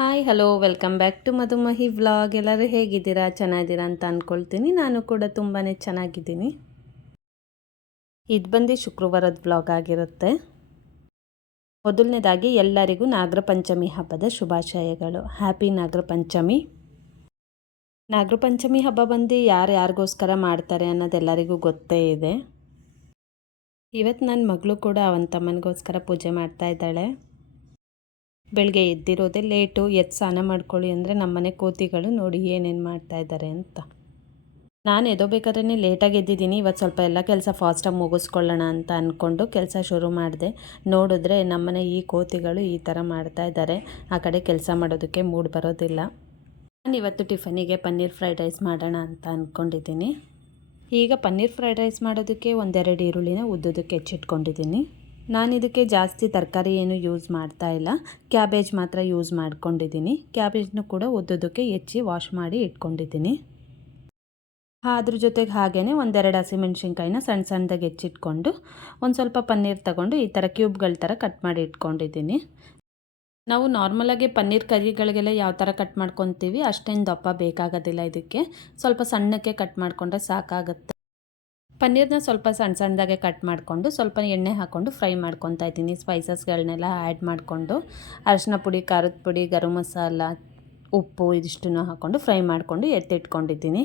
Hi hello welcome back to Madhumahi vlog ಎಲ್ಲರೂ ಹೇಗಿದ್ದೀರಾ? ಚೆನ್ನಾಗಿದ್ದೀರಾ ಅಂತ ಅಂದ್ಕೊಳ್ತೀನಿ ನಾನು ಕೂಡ ತುಂಬಾ ಚೆನ್ನಾಗಿದ್ದೀನಿ. ಇದು ಬಂದು ಶುಕ್ರವಾರದ ವ್ಲಾಗ್ ಆಗಿರುತ್ತೆ. ಮೊದಲನೇದಾಗಿ ಎಲ್ಲರಿಗೂ ನಾಗರ ಪಂಚಮಿ ಹಬ್ಬದ ಶುಭಾಶಯಗಳು. ಹ್ಯಾಪಿ ನಾಗರ ಪಂಚಮಿ ನಾಗರ ಪಂಚಮಿ ಹಬ್ಬ ಬಂದು ಯಾರು ಯಾರಿಗೋಸ್ಕರ ಮಾಡ್ತಾರೆ ಅನ್ನೋದೆಲ್ಲರಿಗೂ ಗೊತ್ತೇ ಇದೆ. ಇವತ್ತು ನನ್ನ ಮಗಳು ಕೂಡ ಅವನ ತಮ್ಮನಿಗೋಸ್ಕರ ಪೂಜೆ ಮಾಡ್ತಾ ಇದ್ದಾಳೆ. ಬೆಳಗ್ಗೆ ಎದ್ದಿರೋದೇ ಲೇಟು ಎದ್ದು ಸ್ನಾನ ಮಾಡ್ಕೊಳ್ಳಿ ಅಂದರೆ ನಮ್ಮನೆ ಕೋತಿಗಳು ನೋಡಿ ಏನೇನು ಮಾಡ್ತಾ ಇದ್ದಾರೆ ಅಂತ. ನಾನು ಎದೋಬೇಕಾದ್ರೆ ಲೇಟಾಗಿ ಎದ್ದಿದ್ದೀನಿ ಇವತ್ತು ಸ್ವಲ್ಪ ಎಲ್ಲ ಕೆಲಸ ಫಾಸ್ಟಾಗಿ ಮುಗಿಸ್ಕೊಳ್ಳೋಣ ಅಂತ ಅಂದ್ಕೊಂಡು ಕೆಲಸ ಶುರು ಮಾಡಿದೆ. ನೋಡಿದ್ರೆ ನಮ್ಮನೆ ಈ ಕೋತಿಗಳು ಈ ಥರ ಮಾಡ್ತಾ ಇದ್ದಾರೆ ಆ ಕಡೆ ಕೆಲಸ ಮಾಡೋದಕ್ಕೆ ಮೂಡ್ ಬರೋದಿಲ್ಲ. ನಾನು ಇವತ್ತು ಟಿಫನಿಗೆ ಪನ್ನೀರ್ ಫ್ರೈಡ್ ರೈಸ್ ಮಾಡೋಣ ಅಂತ ಅಂದ್ಕೊಂಡಿದ್ದೀನಿ ಈಗ ಪನ್ನೀರ್ ಫ್ರೈಡ್ ರೈಸ್ ಮಾಡೋದಕ್ಕೆ ಒಂದೆರಡು ಈರುಳ್ಳಿನ ಉದ್ದದಕ್ಕೆ ಹೆಚ್ಚಿಟ್ಕೊಂಡಿದ್ದೀನಿ. ನಾನು ಇದಕ್ಕೆ ಜಾಸ್ತಿ ತರಕಾರಿ ಏನು ಯೂಸ್ ಮಾಡ್ತಾ ಇಲ್ಲ. ಕ್ಯಾಬೇಜ್ ಮಾತ್ರ ಯೂಸ್ ಮಾಡ್ಕೊಂಡಿದ್ದೀನಿ. ಕ್ಯಾಬೇಜ್ನೂ ಕೂಡ ಉದ್ದುದಕ್ಕೆ ಹೆಚ್ಚಿ ವಾಶ್ ಮಾಡಿ ಇಟ್ಕೊಂಡಿದ್ದೀನಿ. ಅದ್ರ ಜೊತೆಗೆ ಹಾಗೇ ಒಂದೆರಡು ಹಸಿಮೆಣ್ಸಿನ್ಕಾಯಿನ ಸಣ್ಣ ಸಣ್ಣದಾಗಿ ಹೆಚ್ಚಿಟ್ಕೊಂಡು, ಒಂದು ಸ್ವಲ್ಪ ಪನ್ನೀರ್ ತಗೊಂಡು ಈ ಥರ ಕ್ಯೂಬ್ಗಳ ಥರ ಕಟ್ ಮಾಡಿ ಇಟ್ಕೊಂಡಿದ್ದೀನಿ. ನಾವು ನಾರ್ಮಲಾಗಿ ಪನ್ನೀರ್ ಕರಿಗಳಿಗೆಲ್ಲ ಯಾವ ಥರ ಕಟ್ ಮಾಡ್ಕೊತೀವಿ ಅಷ್ಟೇನು ದಪ್ಪ ಬೇಕಾಗೋದಿಲ್ಲ ಇದಕ್ಕೆ. ಸ್ವಲ್ಪ ಸಣ್ಣಕ್ಕೆ ಕಟ್ ಮಾಡಿಕೊಂಡ್ರೆ ಸಾಕಾಗುತ್ತೆ. ಪನ್ನೀರ್ನ ಸ್ವಲ್ಪ ಸಣ್ಣ ಸಣ್ಣದಾಗೆ ಕಟ್ ಮಾಡಿಕೊಂಡು ಸ್ವಲ್ಪ ಎಣ್ಣೆ ಹಾಕ್ಕೊಂಡು ಫ್ರೈ ಮಾಡ್ಕೊತಾ ಇದ್ದೀನಿ. ಸ್ಪೈಸಸ್ಗಳನ್ನೆಲ್ಲ ಆ್ಯಡ್ ಮಾಡಿಕೊಂಡು ಅರಶಿನ ಪುಡಿ, ಖಾರದ ಪುಡಿ, ಗರಂ ಮಸಾಲ, ಉಪ್ಪು ಇದಿಷ್ಟನ್ನು ಹಾಕ್ಕೊಂಡು ಫ್ರೈ ಮಾಡಿಕೊಂಡು ಎತ್ತಿಟ್ಕೊಂಡಿದ್ದೀನಿ.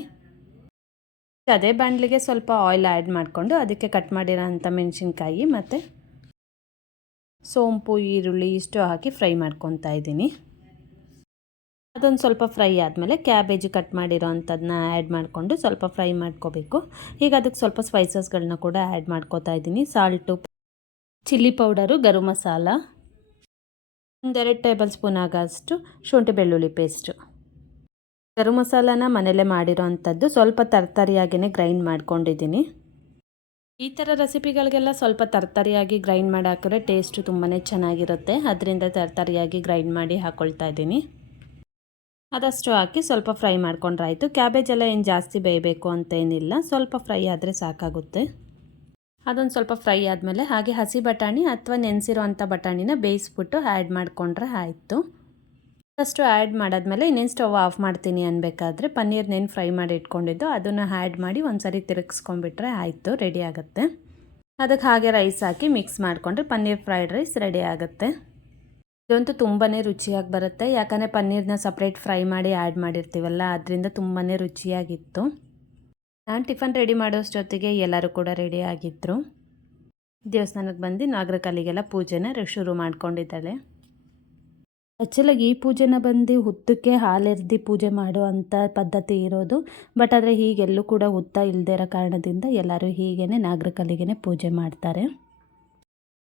ಅದೇ ಬಾಣಲಿಗೆ ಸ್ವಲ್ಪ ಆಯಿಲ್ ಆ್ಯಡ್ ಮಾಡಿಕೊಂಡು ಅದಕ್ಕೆ ಕಟ್ ಮಾಡಿರೋಂಥ ಮೆಣಸಿನ್ಕಾಯಿ ಮತ್ತು ಸೋಂಪು, ಈರುಳ್ಳಿ ಇಷ್ಟು ಹಾಕಿ ಫ್ರೈ ಮಾಡ್ಕೊತಾ ಇದ್ದೀನಿ. ಅದೊಂದು ಸ್ವಲ್ಪ ಫ್ರೈ ಆದಮೇಲೆ ಕ್ಯಾಬೇಜ್ ಕಟ್ ಮಾಡಿರೋ ಅಂಥದ್ದನ್ನ ಆ್ಯಡ್ ಮಾಡಿಕೊಂಡು ಸ್ವಲ್ಪ ಫ್ರೈ ಮಾಡ್ಕೋಬೇಕು. ಈಗ ಅದಕ್ಕೆ ಸ್ವಲ್ಪ ಸ್ಪೈಸಸ್ಗಳನ್ನ ಕೂಡ ಆ್ಯಡ್ ಮಾಡ್ಕೋತಾ ಇದ್ದೀನಿ. Salt chilli powder garam masala ಒಂದೆರಡು ಟೇಬಲ್ ಸ್ಪೂನ್ ಆಗೋಷ್ಟು ಶುಂಠಿ ಬೆಳ್ಳುಳ್ಳಿ ಪೇಸ್ಟು ಗರಂ ಮಸಾಲಾನ ಮನೇಲೇ ಮಾಡಿರೋ ಅಂಥದ್ದು ಸ್ವಲ್ಪ ತರ್ತರಿಯಾಗಿಯೇ ಗ್ರೈಂಡ್ ಮಾಡ್ಕೊಂಡಿದ್ದೀನಿ. ಈ ಥರ ರೆಸಿಪಿಗಳಿಗೆಲ್ಲ ಸ್ವಲ್ಪ ತರ್ತರಿಯಾಗಿ ಗ್ರೈಂಡ್ ಮಾಡಿ ಹಾಕಿದ್ರೆ ಟೇಸ್ಟು ತುಂಬಾ ಚೆನ್ನಾಗಿರುತ್ತೆ. ಅದರಿಂದ ತರ್ತರಿಯಾಗಿ ಗ್ರೈಂಡ್ ಮಾಡಿ ಹಾಕ್ಕೊಳ್ತಾ ಇದ್ದೀನಿ. ಅದಷ್ಟು ಹಾಕಿ ಸ್ವಲ್ಪ ಫ್ರೈ ಮಾಡ್ಕೊಂಡ್ರಾಯ್ತು. ಕ್ಯಾಬೇಜ್ ಎಲ್ಲ ಏನು ಜಾಸ್ತಿ ಬೇಯಬೇಕು ಅಂತ ಏನಿಲ್ಲ. ಸ್ವಲ್ಪ ಫ್ರೈ ಆದರೆ ಸಾಕಾಗುತ್ತೆ. ಅದೊಂದು ಸ್ವಲ್ಪ ಫ್ರೈ ಆದಮೇಲೆ ಹಾಗೆ ಹಸಿ ಬಟಾಣಿ ಅಥವಾ ನೆನೆಸಿರೋ ಅಂಥ ಬಟಾಣಿನ ಬೇಯಿಸ್ಬಿಟ್ಟು ಆ್ಯಡ್ ಮಾಡಿಕೊಂಡ್ರೆ ಆಯಿತು. ಫಸ್ಟು ಆ್ಯಡ್ ಮಾಡಾದ್ಮೇಲೆ ಇನ್ನೇನು ಸ್ಟವ್ ಆಫ್ ಮಾಡ್ತೀನಿ ಅನ್ಬೇಕಾದ್ರೆ ಪನ್ನೀರ್ನೇನು ಫ್ರೈ ಮಾಡಿ ಇಟ್ಕೊಂಡಿದ್ದು ಅದನ್ನು ಆ್ಯಡ್ ಮಾಡಿ ಒಂದು ಸರಿ ತಿರುಗಿಸ್ಕೊಂಡ್ಬಿಟ್ರೆ ಆಯಿತು, ರೆಡಿ ಆಗುತ್ತೆ. ಅದಕ್ಕೆ ಹಾಗೆ ರೈಸ್ ಹಾಕಿ ಮಿಕ್ಸ್ ಮಾಡಿಕೊಂಡ್ರೆ ಪನ್ನೀರ್ ಫ್ರೈಡ್ ರೈಸ್ ರೆಡಿ ಆಗುತ್ತೆ. ಇದಂತೂ ತುಂಬಾ ರುಚಿಯಾಗಿ ಬರುತ್ತೆ. ಯಾಕಂದರೆ ಪನ್ನೀರ್ನ ಸಪ್ರೇಟ್ ಫ್ರೈ ಮಾಡಿ ಆ್ಯಡ್ ಮಾಡಿರ್ತೀವಲ್ಲ, ಅದರಿಂದ ತುಂಬಾ ರುಚಿಯಾಗಿತ್ತು. ನಾನು ಟಿಫನ್ ರೆಡಿ ಮಾಡೋಷ್ಟೊತ್ತಿಗೆ ಎಲ್ಲರೂ ಕೂಡ ರೆಡಿ ಆಗಿದ್ದರು ದೇವಸ್ಥಾನಕ್ಕೆ ಬಂದು ನಾಗರಕಲ್ಲಿಗೆಲ್ಲ ಪೂಜೆನ ಶುರು ಮಾಡ್ಕೊಂಡಿದ್ದಾಳೆ. ಆ್ಯಕ್ಚುಲಾಗಿ ಈ ಪೂಜೆನ ಬಂದು ಹುತ್ತಕ್ಕೆ ಹಾಲೆರ್ದಿ ಪೂಜೆ ಮಾಡೋ ಅಂಥ ಪದ್ಧತಿ ಇರೋದು. ಬಟ್ ಆದರೆ ಹೀಗೆಲ್ಲೂ ಕೂಡ ಹುತ್ತ ಇಲ್ಲದೇ ಇರೋ ಕಾರಣದಿಂದ ಎಲ್ಲರೂ ಹೀಗೇ ನಾಗರಕಲ್ಲಿಗೆ ಪೂಜೆ ಮಾಡ್ತಾರೆ.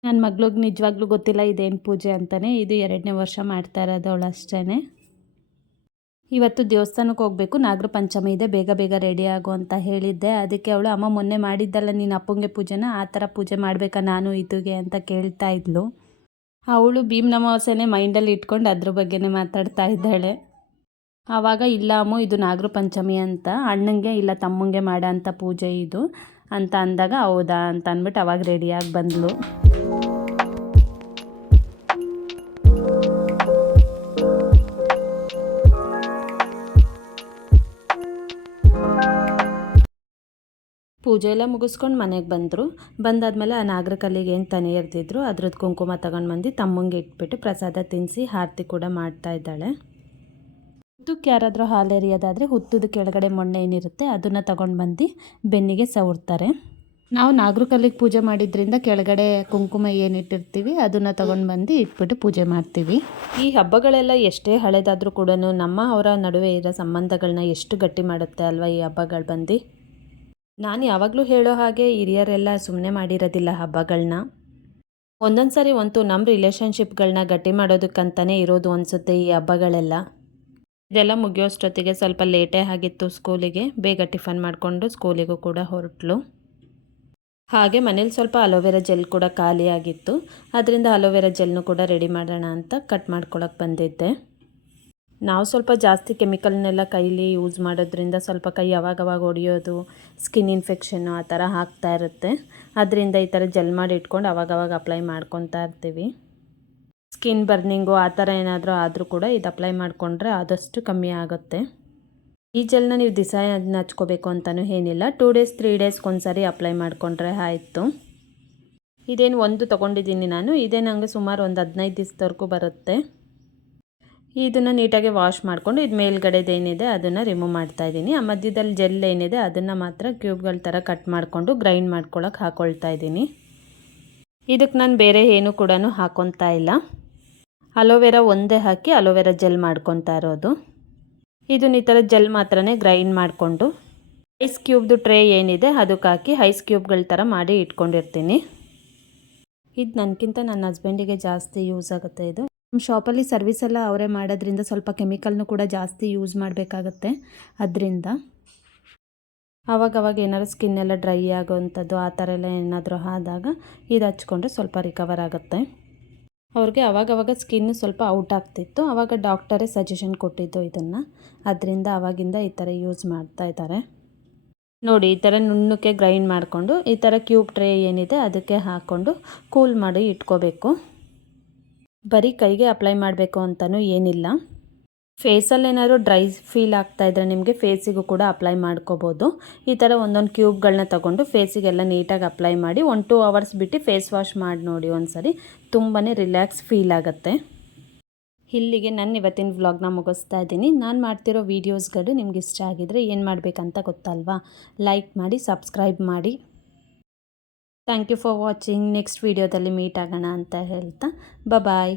ನನ್ನ ಮಗ್ಳಿಗೆ ನಿಜವಾಗ್ಲೂ ಗೊತ್ತಿಲ್ಲ ಇದೇನು ಪೂಜೆ ಅಂತಲೇ ಇದು ಎರಡನೇ ವರ್ಷ ಮಾಡ್ತಾ ಇರೋದು ಅವಳು ಅಷ್ಟೇ ಇವತ್ತು ದೇವಸ್ಥಾನಕ್ಕೆ ಹೋಗಬೇಕು. ನಾಗರ ಪಂಚಮಿ ಇದೆ. ಬೇಗ ಬೇಗ ರೆಡಿ ಆಗು ಅಂತ ಹೇಳಿದ್ದೆ. ಅದಕ್ಕೆ ಅವಳು, ಅಮ್ಮ, ಮೊನ್ನೆ ಮಾಡಿದ್ದಲ್ಲ ನೀನು ಅಪ್ಪಂಗೆ ಪೂಜೆನ? ಆ ಥರ ಪೂಜೆ ಮಾಡಬೇಕಾ ನಾನು ಇದುಗೆ ಅಂತ ಕೇಳ್ತಾ ಇದ್ಲು. ಅವಳು ಭೀಮ್ ನಮಾವಾಸೆನೇ ಮೈಂಡಲ್ಲಿ ಇಟ್ಕೊಂಡು ಅದ್ರ ಬಗ್ಗೆನೇ ಮಾತಾಡ್ತಾ ಇದ್ದಾಳೆ. ಆವಾಗ ಇಲ್ಲ ಅಮ್ಮ, ಇದು ನಾಗರ ಪಂಚಮಿ ಅಂತ. ಅಣ್ಣಂಗೆ ಇಲ್ಲ ತಮ್ಮಂಗೆ ಮಾಡೋ ಅಂಥ ಪೂಜೆ ಇದು. ಅಂತ ಅಂದಾಗ, ಹೌದಾ? ಅಂತ ಅಂದ್ಬಿಟ್ಟು ಅವಾಗ ರೆಡಿಯಾಗಿ ಬಂದಳು ಪೂಜೆ ಎಲ್ಲ ಮುಗಿಸ್ಕೊಂಡು ಮನೆಗೆ ಬಂದರು. ಬಂದಾದಮೇಲೆ ಆ ನಾಗರಕಲ್ಲಿಗೆ ಏನು ತನಿ ಇರ್ತಿದ್ರು ಅದ್ರದ್ದು ಕುಂಕುಮ ತಗೊಂಡು ಬಂದು ತಮ್ಮಂಗೆ ಇಟ್ಬಿಟ್ಟು ಪ್ರಸಾದ ತಿನ್ನಿಸಿ ಆರತಿ ಕೂಡ ಮಾಡ್ತಾ ಇದ್ದಾಳೆ. ಹುತ್ತಕ್ಕೆ ಯಾರಾದರೂ ಹಾಲು ಎರಿಯೋದಾದರೆ ಹುತ್ತದ ಕೆಳಗಡೆ ಮೊಣ್ಣೆ ಏನಿರುತ್ತೆ ಅದನ್ನು ತಗೊಂಡು ಬಂದು ಬೆನ್ನಿಗೆ ಸವರ್ತಾರೆ ನಾವು ನಾಗರಕಲ್ಲಿಗೆ ಪೂಜೆ ಮಾಡಿದ್ರಿಂದ ಕೆಳಗಡೆ ಕುಂಕುಮ ಏನಿಟ್ಟಿರ್ತೀವಿ ಅದನ್ನು ತಗೊಂಡು ಬಂದು ಇಟ್ಬಿಟ್ಟು ಪೂಜೆ ಮಾಡ್ತೀವಿ. ಈ ಹಬ್ಬಗಳೆಲ್ಲ ಎಷ್ಟೇ ಹಳೆದಾದರೂ ಕೂಡ ನಮ್ಮ ಅವರ ನಡುವೆ ಇರೋ ಸಂಬಂಧಗಳನ್ನ ಎಷ್ಟು ಗಟ್ಟಿ ಮಾಡುತ್ತೆ ಅಲ್ವಾ ಈ ಹಬ್ಬಗಳು ಬಂದು? ನಾನು ಯಾವಾಗಲೂ ಹೇಳೋ ಹಾಗೆ ಹಿರಿಯರೆಲ್ಲ ಸುಮ್ಮನೆ ಮಾಡಿರೋದಿಲ್ಲ ಹಬ್ಬಗಳನ್ನ ಒಂದೊಂದು ಸಾರಿ ಒಂತು ನಮ್ಮ ರಿಲೇಷನ್ಶಿಪ್ಗಳನ್ನ ಗಟ್ಟಿ ಮಾಡೋದಕ್ಕಂತಲೇ ಇರೋದು ಅನಿಸುತ್ತೆ ಈ ಹಬ್ಬಗಳೆಲ್ಲ. ಇದೆಲ್ಲ ಮುಗಿಯೋಷ್ಟೊತ್ತಿಗೆ ಸ್ವಲ್ಪ ಲೇಟೇ ಆಗಿತ್ತು ಸ್ಕೂಲಿಗೆ. ಬೇಗ ಟಿಫನ್ ಮಾಡಿಕೊಂಡು ಸ್ಕೂಲಿಗೂ ಕೂಡ ಹೊರಟ್ಲು. ಹಾಗೆ ಮನೇಲಿ ಸ್ವಲ್ಪ ಅಲೋವೆರಾ ಜೆಲ್ ಕೂಡ ಖಾಲಿಯಾಗಿತ್ತು. ಅದರಿಂದ ಅಲೋವೆರಾ ಜೆಲ್ನು ಕೂಡ ರೆಡಿ ಮಾಡೋಣ ಅಂತ ಕಟ್ ಮಾಡ್ಕೊಳಕ್ಕೆ ಬಂದಿದ್ದೆ. ನಾವು ಸ್ವಲ್ಪ ಜಾಸ್ತಿ ಕೆಮಿಕಲ್ನೆಲ್ಲ ಕೈಲಿ ಯೂಸ್ ಮಾಡೋದ್ರಿಂದ ಸ್ವಲ್ಪ ಕೈ ಯಾವಾಗವಾಗ ಹೊಡಿಯೋದು ಸ್ಕಿನ್ ಇನ್ಫೆಕ್ಷನ್ನು ಆ ಥರ ಆಗ್ತಾ ಇರುತ್ತೆ. ಅದರಿಂದ ಈ ಥರ ಜೆಲ್ ಮಾಡಿ ಇಟ್ಕೊಂಡು ಅವಾಗವಾಗ ಅಪ್ಲೈ ಮಾಡ್ಕೊತಾ ಇರ್ತೀವಿ. ಸ್ಕಿನ್ ಬರ್ನಿಂಗು ಆ ಥರ ಏನಾದರೂ ಆದರೂ ಕೂಡ ಇದು ಅಪ್ಲೈ ಮಾಡಿಕೊಂಡ್ರೆ ಆದಷ್ಟು ಕಮ್ಮಿ ಆಗುತ್ತೆ. ಈ ಜೆಲ್ನ ನೀವು ದಿಸ ಹಚ್ಕೋಬೇಕು ಅಂತಲೂ ಏನಿಲ್ಲ. ಟೂ ಡೇಸ್ ತ್ರೀ ಡೇಸ್ಗೆ ಒಂದ್ಸರಿ ಅಪ್ಲೈ ಮಾಡಿಕೊಂಡ್ರೆ ಆಯಿತು. ಇದೇನು ಒಂದು ತೊಗೊಂಡಿದ್ದೀನಿ ನಾನು. ಇದೇ ನನಗೆ ಸುಮಾರು ಒಂದು ಹದಿನೈದು ದಿವಸದವರೆಗೂ ಬರುತ್ತೆ. ಇದನ್ನು ನೀಟಾಗಿ ವಾಶ್ ಮಾಡಿಕೊಂಡು ಇದು ಮೇಲ್ಗಡೆದೇನಿದೆ ಅದನ್ನು ರಿಮೂವ್ ಮಾಡ್ತಾ ಇದ್ದೀನಿ. ಆ ಮಧ್ಯದಲ್ಲಿ ಜೆಲ್ ಏನಿದೆ ಅದನ್ನು ಮಾತ್ರ ಕ್ಯೂಬ್ಗಳ ಥರ ಕಟ್ ಮಾಡಿಕೊಂಡು ಗ್ರೈಂಡ್ ಮಾಡ್ಕೊಳಕ್ಕೆ ಹಾಕ್ಕೊಳ್ತಾ ಇದ್ದೀನಿ. ಇದಕ್ಕೆ ನಾನು ಬೇರೆ ಏನು ಕೂಡ ಹಾಕ್ಕೊತಾ ಇಲ್ಲ. ಅಲೋವೆರಾ ಒಂದೇ ಹಾಕಿ ಅಲೋವೆರಾ ಜೆಲ್ ಮಾಡ್ಕೊತಾ ಇರೋದು. ಇದನ್ನ ಈ ಥರ ಜೆಲ್ ಮಾತ್ರನೇ ಗ್ರೈಂಡ್ ಮಾಡಿಕೊಂಡು ಐಸ್ ಕ್ಯೂಬ್ದು ಟ್ರೇ ಏನಿದೆ ಅದಕ್ಕೆ ಹಾಕಿ ಐಸ್ ಕ್ಯೂಬ್ಗಳ ಥರ ಮಾಡಿ ಇಟ್ಕೊಂಡಿರ್ತೀನಿ. ಇದು ನನಗಿಂತ ನನ್ನ ಹಸ್ಬೆಂಡಿಗೆ ಜಾಸ್ತಿ ಯೂಸ್ ಆಗುತ್ತೆ ಇದು. ಶಾಪಲ್ಲಿ ಸರ್ವಿಸ್ ಎಲ್ಲ ಅವರೇ ಮಾಡೋದ್ರಿಂದ ಸ್ವಲ್ಪ ಕೆಮಿಕಲ್ನು ಕೂಡ ಜಾಸ್ತಿ ಯೂಸ್ ಮಾಡಬೇಕಾಗತ್ತೆ. ಅದರಿಂದ ಆವಾಗವಾಗ ಏನಾದ್ರು ಸ್ಕಿನ್ ಎಲ್ಲ ಡ್ರೈ ಆಗೋವಂಥದ್ದು ಆ ಥರ ಎಲ್ಲ ಏನಾದರೂ ಆದಾಗ ಇದು ಹಚ್ಕೊಂಡ್ರೆ ಸ್ವಲ್ಪ ರಿಕವರ್ ಆಗುತ್ತೆ. ಅವ್ರಿಗೆ ಅವಾಗವಾಗ ಸ್ಕಿನ್ ಸ್ವಲ್ಪ ಔಟ್ ಆಗ್ತಿತ್ತು. ಆವಾಗ ಡಾಕ್ಟರೇ ಸಜೆಷನ್ ಕೊಟ್ಟಿದ್ದು ಇದನ್ನು. ಅದರಿಂದ ಆವಾಗಿಂದ ಈ ಥರ ಯೂಸ್ ಮಾಡ್ತಾ ಇದ್ದಾರೆ. ನೋಡಿ, ಈ ಥರ ನುಣ್ಣಕ್ಕೆ ಗ್ರೈಂಡ್ ಮಾಡಿಕೊಂಡು, ಈ ಥರ ಕ್ಯೂಬ್ ಟ್ರೇ ಏನಿದೆ ಅದಕ್ಕೆ ಹಾಕ್ಕೊಂಡು ಕೂಲ್ ಮಾಡಿ ಇಟ್ಕೋಬೇಕು. ಬರೀ ಕೈಗೆ ಅಪ್ಲೈ ಮಾಡಬೇಕು ಅಂತಲೂ ಏನಿಲ್ಲ. ಫೇಸಲ್ಲಿ ಏನಾದರೂ ಡ್ರೈ ಫೀಲ್ ಆಗ್ತಾ ಇದ್ದರೆ ನಿಮಗೆ ಫೇಸಿಗೂ ಕೂಡ ಅಪ್ಲೈ ಮಾಡ್ಕೋಬೋದು. ಈ ಥರ ಒಂದೊಂದು ಕ್ಯೂಬ್ಗಳನ್ನ ತಗೊಂಡು ಫೇಸಿಗೆಲ್ಲ ನೀಟಾಗಿ ಅಪ್ಲೈ ಮಾಡಿ ಒನ್ ಟೂ ಅವರ್ಸ್ ಬಿಟ್ಟು ಫೇಸ್ ವಾಶ್ ಮಾಡಿ ನೋಡಿ ಒಂದ್ಸರಿ. ತುಂಬಾ ರಿಲ್ಯಾಕ್ಸ್ ಫೀಲ್ ಆಗುತ್ತೆ. ಇಲ್ಲಿಗೆ ನಾನು ಇವತ್ತಿನ ವ್ಲಾಗ್ನ ಮುಗಿಸ್ತಾ ಇದ್ದೀನಿ. ನಾನು ಮಾಡ್ತಿರೋ ವೀಡಿಯೋಸ್ಗಳು ನಿಮ್ಗೆ ಇಷ್ಟ ಆಗಿದರೆ ಏನು ಮಾಡಬೇಕಂತ ಗೊತ್ತಲ್ವಾ? ಲೈಕ್ ಮಾಡಿ ಸಬ್ಸ್ಕ್ರೈಬ್ ಮಾಡಿ. Thank you for watching next ವೀಡಿಯೋದಲ್ಲಿ ಮೀಟ್ ಆಗೋಣ ಅಂತ ಹೇಳ್ತಾ. ಬಾಯ್